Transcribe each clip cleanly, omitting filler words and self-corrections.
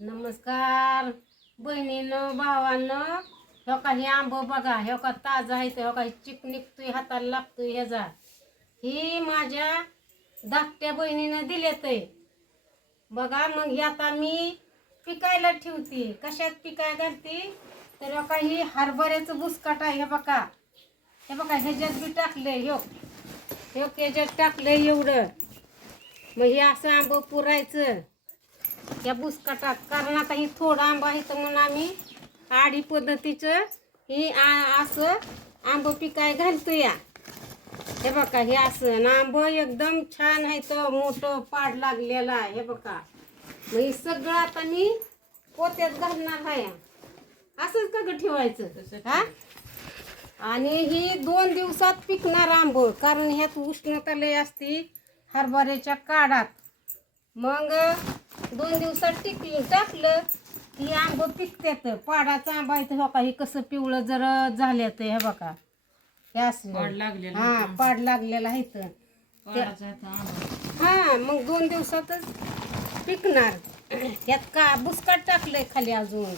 नमस्कार बहिणींनो भावांनो. ह्यो काही आंब बघा, ह्यो का ताजा आहे, ह्यो काही चिक निघतोय हाताला लागतोय ह्याचा. ही माझ्या धाकट्या बहिणीनं दिलेत बघा. मग हे आता मी पिकायला ठेवते. कशात पिकाय घालते तर ह्यो काही हरभऱ्याचं बुसकाट आहे. हे बघा, हे बघा, ह्याच्यात बी टाकलंय. ह्यो ह्याच्यात टाकलंय एवढं. मग हे असं आंब पुरायचं या बुसकाटात. कारण आता ही थोडं आंबा आहे तर म्हणून आम्ही आडी पद्धतीचं ही असं आंब पिकाय घालतो या. हे बघा, हे असं आंब एकदम छान आहे, तर मोठं पाड लागलेलं आहे. हे बघा, मग हे सगळं आता मी पोत्यात घालणार आहे. असंच का ग ठेवायचं हा. आणि ही 2 दिवसात पिकणार आंब, कारण ह्यात उष्णता लय असते हरभऱ्याच्या काढात. मग 2 दिवसात टाकलं की आंब पिकतात. पाडाचा आंबा इथं हो काही कसं पिवळं जर झालं तर हे बघा, हे असं पाड लागलेला आहे तर हा. मग 2 दिवसातच पिकणार. यात का बुसकाट टाकलंय खाली अजून.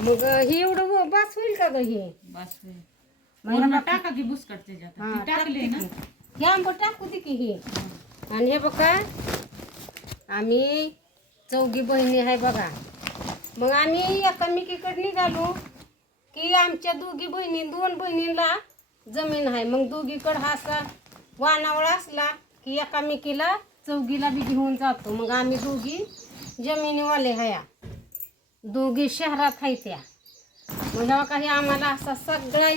मग हे एवढं बास होईल का ग? हे बास होईल. टाका की बुसकाट त्याच्यात टाकले ना. हे आंब टाकू दे की हे. आणि हे बघा, आम्ही 4 बहिणी आहे बघा. मग आम्ही एकामेकीकडे निघालो की आमच्या 2 बहिणी 2 बहिणीला जमीन आहे. मग दोघीकडं हा असा वानावळा असला की एकामेकीला 4घीला बी घेऊन जातो. मग आम्ही 2घी जमिनीवाले हया, 2घी शहरात आहे त्या. मग काही आम्हाला असा सगळा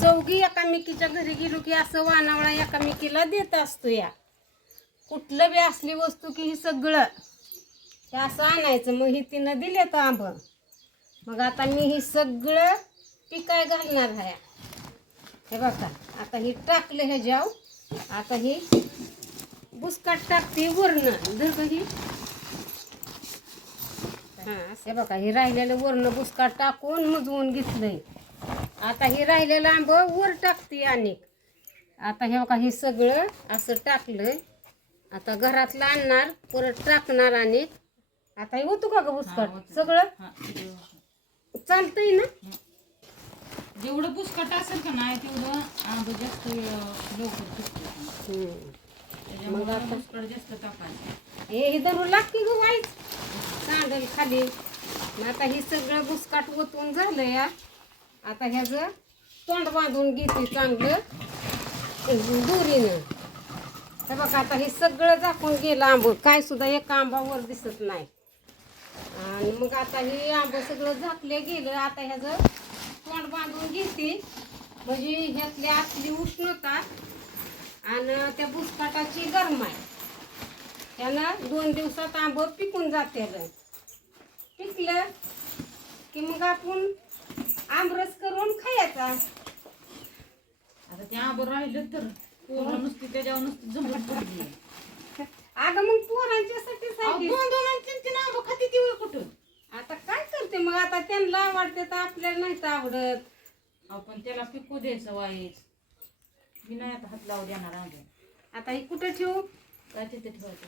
4घी एकामेकीच्या घरी गेलो की असं वानावळा एकामेकीला देत असतो या. कुठलं बी असली वस्तू की ही सगळं हे असं आणायचं. मग ही तिनं दिले तर आंब. मग आता मी ही सगळं पिकाय घालणार आहे. हे बघा, आता ही टाकलं ह्याच्यावर. आता ही बुसकाट टाकते वरनं धर ही. हां, हे बघा, हे राहिलेलं वरनं बुसकाट टाकून मुजवून घेतलंय. आता हे राहिलेलं आंब वर टाकते. आणि आता हे बघा, हे सगळं असं टाकलंय. आता घरातलं आणणार, परत टाकणार. आणि आता हे होतो का ग बुसकाट सगळं चालतंय ना. जेवढं बुसकाट असेल का नाही तेवढं आंब जास्त लवकर पिकतं. मग आता बुसकाट जास्त टाकायचं. हे धरू लागते ग वाईच सांडल खाली. आता हे सगळं बुसकाट ओतून झालं या. आता ह्याचं तोंड बांधून घेते चांगलं दोरीनं. हे बघा, आता हे सगळं झाकून गेलं आंब. काय सुद्धा एक आंबावर दिसत नाही. आणि मग आता हे आंब सगळं झाकले गेलं. आता ह्याचं तोंड बांधून घेते, म्हणजे ह्यातली असली उष्णता आणि त्या बुसकाटाची गरमाई त्यानं 2 दिवसात आंब पिकून जाते. पिकलं की मग आपण आंबरस करून खायचा. आता ते आंब राहिलं तर पोरं नुसती त्याच्यावर नुसती जमत पडली. अगं मग पोरांच्यासाठी 2-2-3-3 आंब खाती ती कुठं. आता काय करते मग. आता त्यांना आवडते तर आपल्याला नाही तर आवडत. आपण त्याला पिकू द्यायचं वाईच. मी नाही आता हात लावू देणार आंबे. आता हे कुठं ठेवू. काय तिथे ठेवायचं.